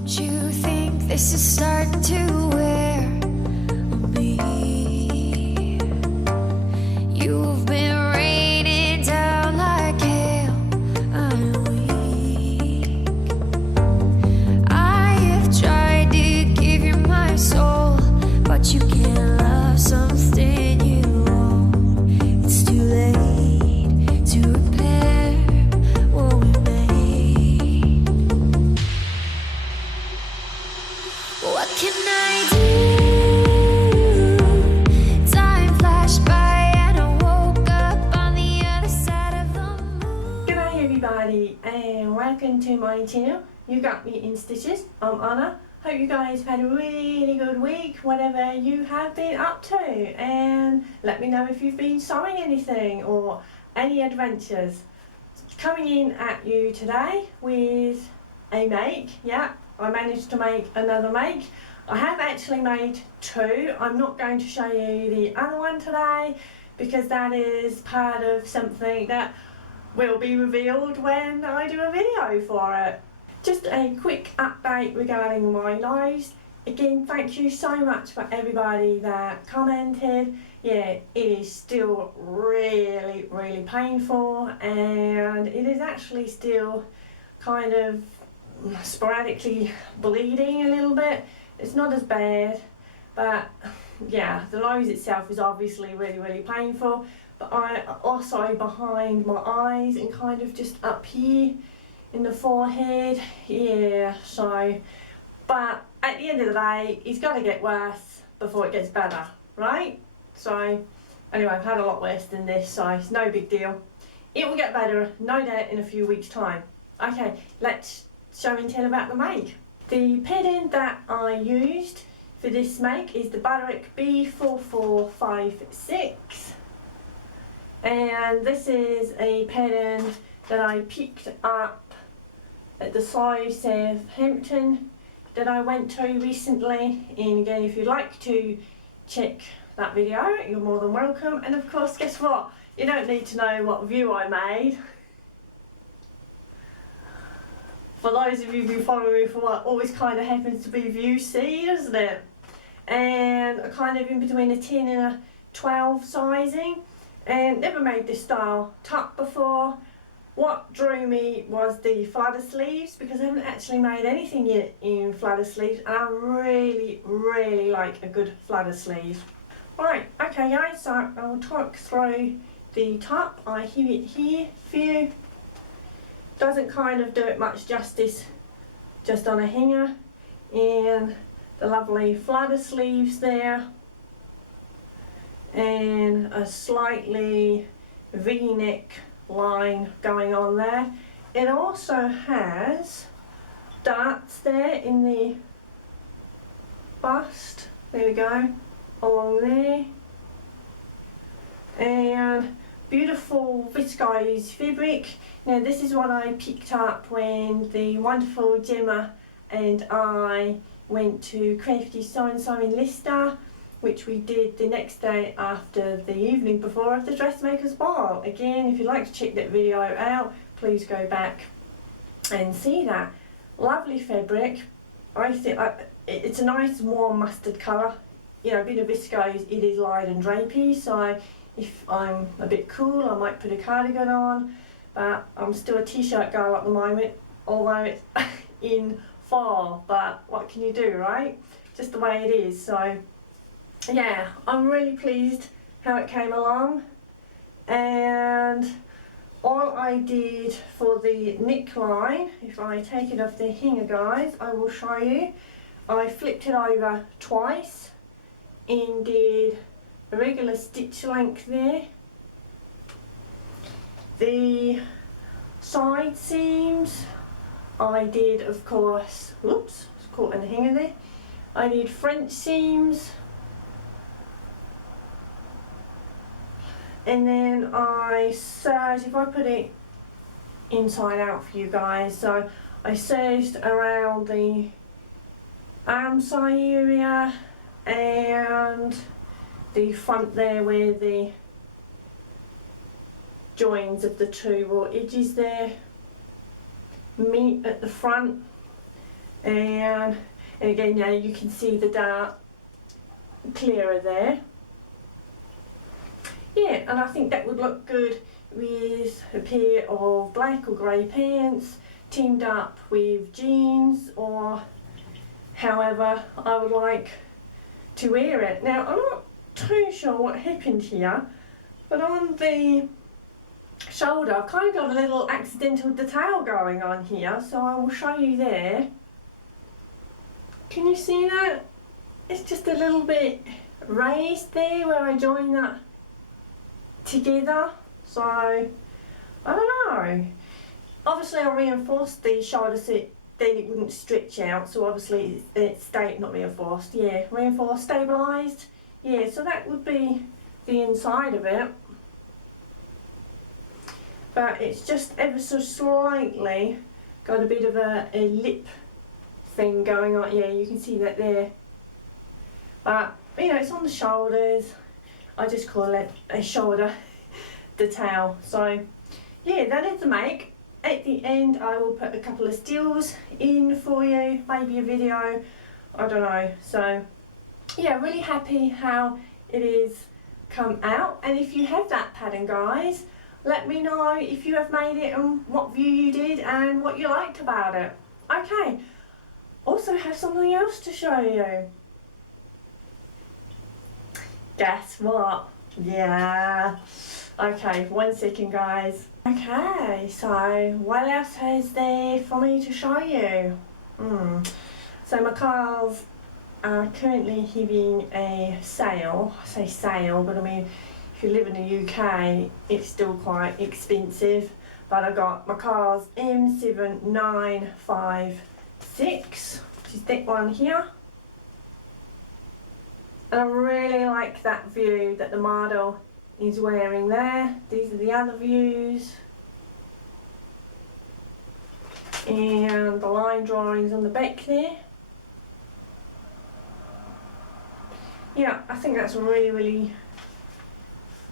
Don't you think this is starting to wear on me? You've been raining down like hail. I'm weak. I have tried to give you my soul, but you can't love something you own. It's too late to repair what we made. What can I do? Time flashed by and I woke up on the other side of the moon. G'day everybody and welcome to my channel. You got me in stitches. I'm Anna. Hope you guys had a really good week, whatever you have been up to, and let me know if you've been sewing anything or any adventures. Coming in at you today with a make. Yeah, I managed to make another make. I have actually made two. I'm not going to show you the other one today because that is part of something that will be revealed when I do a video for it. Just a quick update regarding my nose. Again, thank you so much for everybody that commented. Yeah, it is still really painful, and it is actually still kind of sporadically bleeding a little bit. It's not as bad, but yeah, the nose itself is obviously really painful, but I also behind my eyes and kind of just up here in the forehead, yeah, so, but at the end of the day, it's got to get worse before it gets better, right? So, anyway, I've had a lot worse than this, so it's no big deal. It will get better, no doubt, in a few weeks' time. Okay, let's show and tell about the make. The pattern that I used for this make is the Butterick B4456, and this is a pattern that I picked up at the size Southampton that I went to recently, and again, if you'd like to check that video, you're more than welcome. And of course, guess what, you don't need to know what view I made. For those of you who follow me for what always kind of happens to be view C, doesn't it? And kind of in between a 10 and a 12 sizing, and never made this style top before. What drew me was the flutter sleeves, because I haven't actually made anything yet in flutter sleeves, and I really like a good flutter sleeve. Right, okay guys, so I'll talk through the top. I have it here for you. Doesn't kind of do it much justice just on a hanger, and the lovely flutter sleeves there, and a slightly V-neck line going on there. It also has darts there in the bust, there we go, along there, and beautiful viscose fabric. Now this is what I picked up when the wonderful Gemma and I went to Crafty So-and-So in Leicester, which we did the next day after the evening before of the dressmaker's ball. Again, if you'd like to check that video out, please go back and see that. Lovely fabric. I think it's a nice warm mustard colour. You know, a bit of viscose, it is light and drapey, so if I'm a bit cool, I might put a cardigan on, but I'm still a t-shirt girl at the moment, although it's in fall, but what can you do, right? Just the way it is. So yeah, I'm really pleased how it came along, and all I did for the neckline, if I take it off the hanger guys, I will show you. I flipped it over twice and did a regular stitch length there. The side seams I did, of course, whoops, it's caught in the hanger there. I did French seams, and then I serged, if I put it inside out for you guys, so I serged around the arm side area and the front there where the joins of the two raw edges there meet at the front, and again, yeah, you can see the dark clearer there. Yeah, and I think that would look good with a pair of black or grey pants teamed up with jeans, or however I would like to wear it. Now, I'm not too sure what happened here, but on the shoulder I've kind of got a little accidental detail going on here, so I will show you there. Can you see that? It's just a little bit raised there where I join that together, so I don't know. Obviously I reinforced the shoulder so then it wouldn't stretch out, so obviously it's not reinforced, yeah, reinforced, stabilised, yeah, so that would be the inside of it. But it's just ever so slightly got a bit of a lip thing going on, yeah, you can see that there. But, you know, it's on the shoulders, I just call it a shoulder detail. So, yeah, that is the make. At the end I will put a couple of stills in for you, maybe a video, I don't know. So, yeah, really happy how it is come out. And if you have that pattern, guys, let me know if you have made it and what view you did and what you liked about it. Okay, also have something else to show you. Guess what? Yeah. Okay, 1 second, guys. Okay, so what else is there for me to show you? So my cars are currently having a sale. I say sale, but I mean, if you live in the UK, it's still quite expensive. But I got my car's M7956, which is that one here. And I really like that view that the model is wearing there. These are the other views. And the line drawings on the back there. Yeah, I think that's a really, really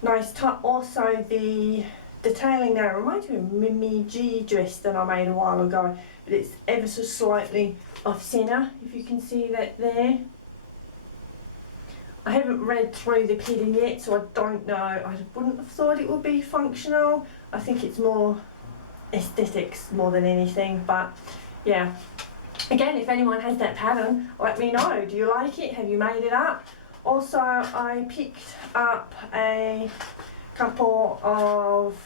nice top. Also the detailing there reminds me of a Mimi G dress that I made a while ago, but it's ever so slightly off centre, if you can see that there. I haven't read through the pattern yet, so I don't know. I wouldn't have thought it would be functional. I think it's more aesthetics more than anything, but yeah. Again, if anyone has that pattern, let me know. Do you like it? Have you made it up? Also, I picked up a couple of,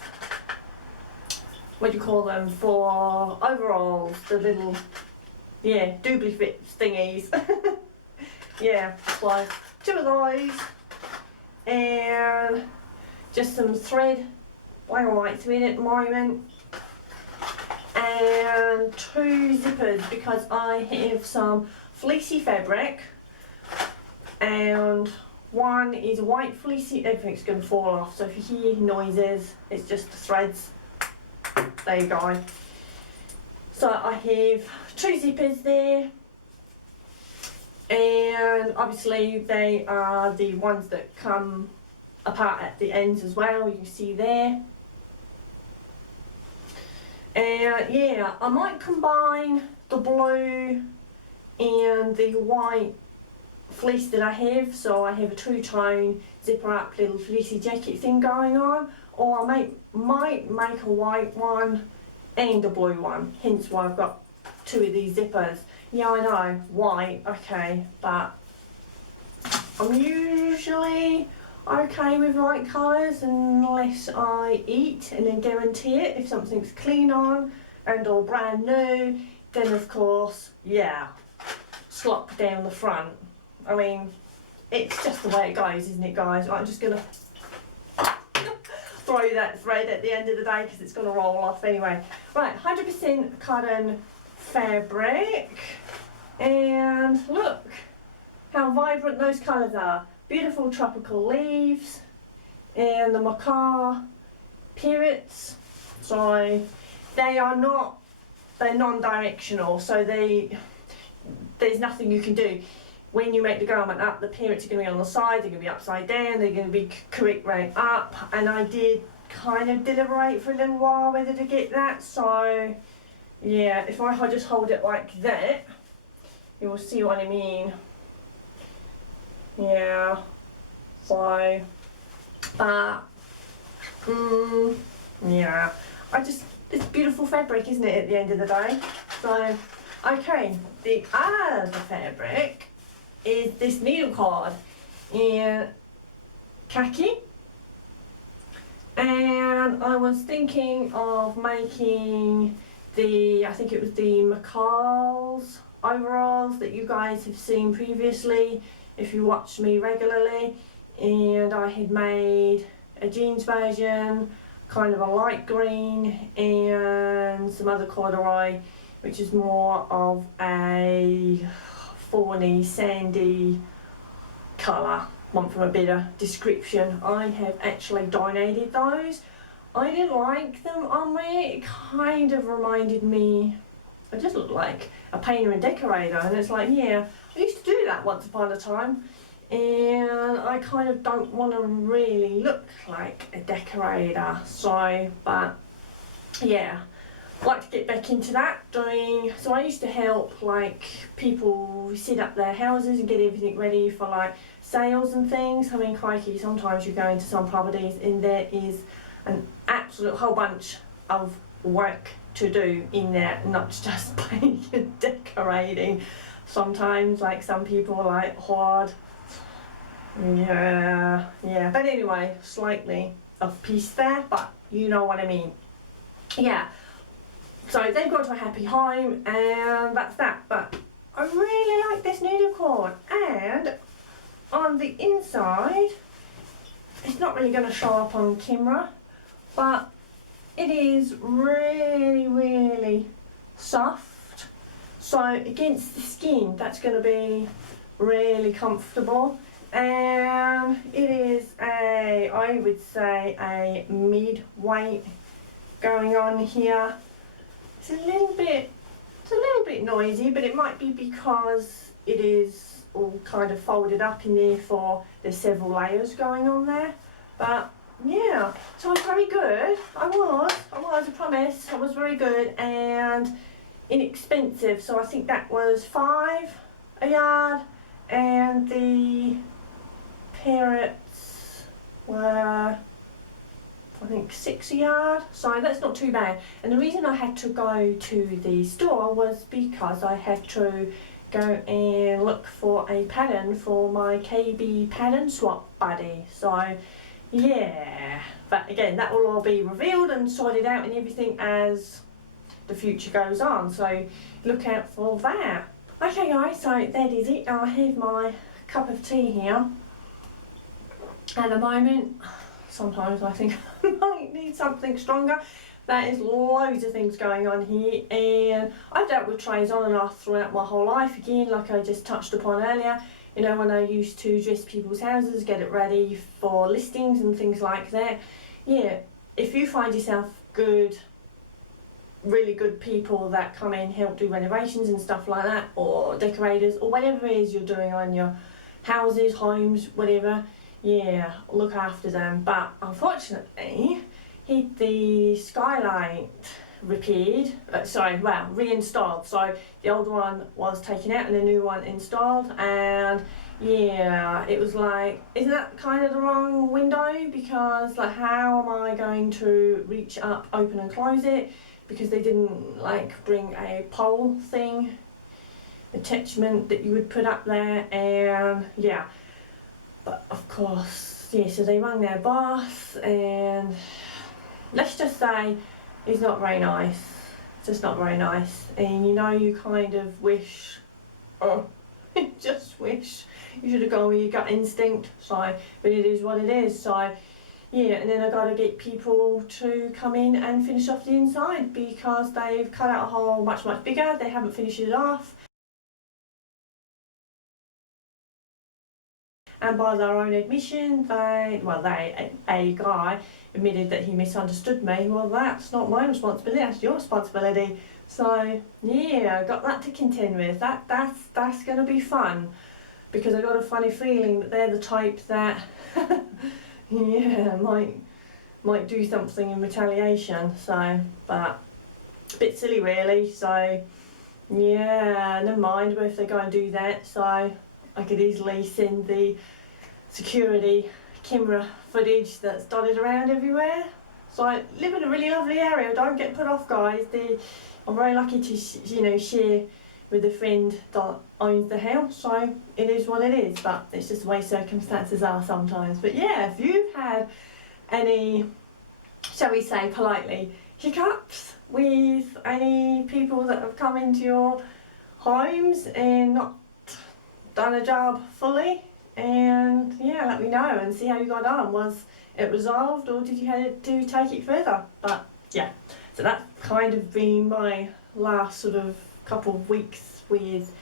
what do you call them, for overalls, the little, yeah, doobly fit thingies. Yeah, so 2 of those, and just some thread, black and white thread at the moment, and 2 zippers because I have some fleecy fabric, and one is white fleecy. Everything's going to fall off, so if you hear noises, it's just the threads. There you go. So I have 2 zippers there, and obviously they are the ones that come apart at the ends as well, you can see there. And yeah, I might combine the blue and the white fleece that I have, so I have a 2-tone zipper up little fleecy jacket thing going on, or I might make a white one and a blue one, hence why I've got 2 of these zippers. Yeah, I know, white, okay, but I'm usually okay with light colours unless I eat and then guarantee it. If something's clean on and all brand new, then of course, yeah, slop down the front. I mean, it's just the way it goes, isn't it, guys? I'm just going to throw that thread at the end of the day because it's going to roll off anyway. Right, 100% cotton fabric, and look how vibrant those colours are. Beautiful tropical leaves and the macaw parrots. So they're non-directional, so there's nothing you can do. When you make the garment up, the parrots are going to be on the side, they're going to be upside down, they're going to be correct way up, and I did kind of deliberate for a little while whether to get that. So yeah, if I just hold it like that, you will see what I mean. Yeah, so, but, yeah, it's beautiful fabric, isn't it, at the end of the day? So, okay, the other fabric is this needle cord in khaki, and I was thinking of making I think it was the McCall's overalls that you guys have seen previously if you watch me regularly, and I had made a jeans version, kind of a light green, and some other corduroy, which is more of a fawny, sandy colour. One from a better description. I have actually donated those. I didn't like them on me. It kind of reminded me, I just looked like a painter and decorator, and it's like, yeah, I used to do that once upon a time, and I kind of don't want to really look like a decorator, so, but yeah, I'd like to get back into that, so I used to help like people set up their houses and get everything ready for like sales and things. I mean, crikey, sometimes you go into some properties and there is an absolute whole bunch of work to do in there, not just painting and decorating. Sometimes, like, some people are like hard. Yeah, but anyway, slightly off piece there, but you know what I mean. Yeah, so they've got to a happy home, and that's that. But I really like this needle cord, and on the inside, it's not really going to show up on camera, but it is really, really soft. So against the skin, that's going to be really comfortable. And it is I would say a mid-weight going on here. It's a little bit noisy, but it might be because it is all kind of folded up in there, for there's several layers going on there. But yeah, so I was very good. I promise. I was very good and inexpensive. So I think that was $5 a yard, and the parrots were, I think, $6 a yard, so that's not too bad. And the reason I had to go to the store was because I had to go and look for a pattern for my KB pattern swap buddy. So yeah, but again, that will all be revealed and sorted out and everything as the future goes on, so look out for that. Okay guys, so that is it. I have my cup of tea here. At the moment, sometimes I think I might need something stronger. There is loads of things going on here, and I've dealt with trays on and off throughout my whole life, again, like I just touched upon earlier. You know, when I used to dress people's houses, get it ready for listings and things like that. Yeah, if you find yourself really good people that come in, help do renovations and stuff like that, or decorators, or whatever it is you're doing on your houses, homes, whatever, yeah, look after them. But unfortunately, the skylight reinstalled. So the old one was taken out and a new one installed, and yeah, it was like, isn't that kind of the wrong window? Because like, how am I going to reach up, open and close it? Because they didn't like bring a pole thing attachment that you would put up there, and yeah, but of course, yeah, so they rang their boss, and let's just say it's not very nice. It's just not very nice, and you know, you kind of wish, just wish you should have gone with your gut instinct. So, but it is what it is. So yeah, and then I got to get people to come in and finish off the inside, because they've cut out a hole much bigger. They haven't finished it off, and by their own admission, a guy admitted that he misunderstood me. Well, that's not my responsibility, that's your responsibility. So yeah, I got that to contend with. That's gonna be fun, because I got a funny feeling that they're the type that yeah, might do something in retaliation. So, but a bit silly really. So Yeah, never mind if they go and do that, so I could easily send the security camera footage that's dotted around everywhere. So I live in a really lovely area, don't get put off guys. I'm very lucky to share with a friend that owns the house, so it is what it is, but it's just the way circumstances are sometimes. But yeah, if you've had any, shall we say politely, hiccups with any people that have come into your homes and not done a job fully, and yeah, let me know and see how you got on. Was it resolved or did you have to take it further? But yeah, so that's kind of been my last sort of couple of weeks with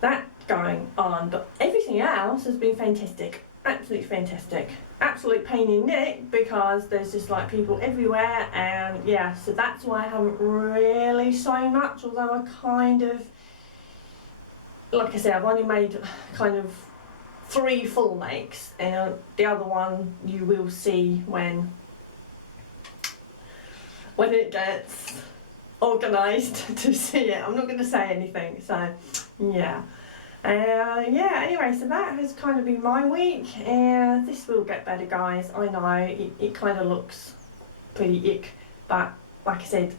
that going on, but everything else has been fantastic, absolutely fantastic. Absolute pain in the neck because there's just like people everywhere, and yeah, so that's why I haven't really shown much, although I kind of, like I said, I've only made kind of 3 full makes, and the other one you will see when it gets organised to see it. I'm not going to say anything, so yeah. Yeah, anyway, so that has kind of been my week, and this will get better guys, I know, it kind of looks pretty ick, but like I said,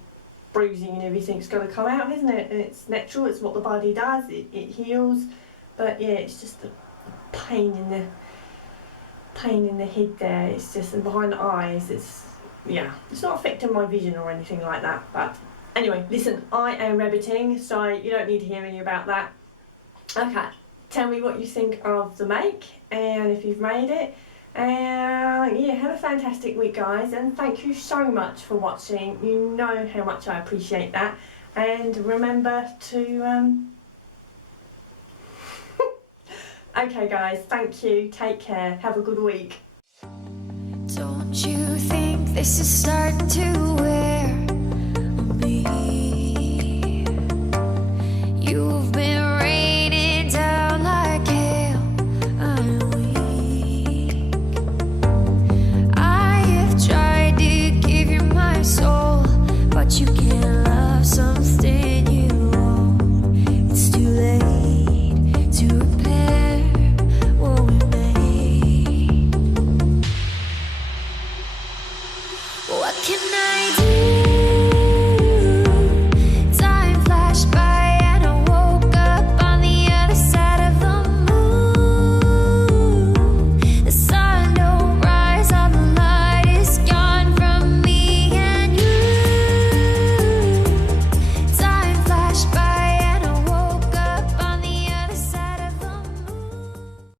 bruising and everything's got to come out, isn't it? And it's natural, it's what the body does, it heals, but yeah, it's just the pain in the head there, it's just, and behind the eyes, it's not affecting my vision or anything like that. But anyway, listen, I am rabbiting, so you don't need to hear any about that. Okay, tell me what you think of the make and if you've made it. Yeah, have a fantastic week guys, and thank you so much for watching. You know how much I appreciate that, and remember to okay guys, thank you, take care, have a good week. Don't you think this is starting to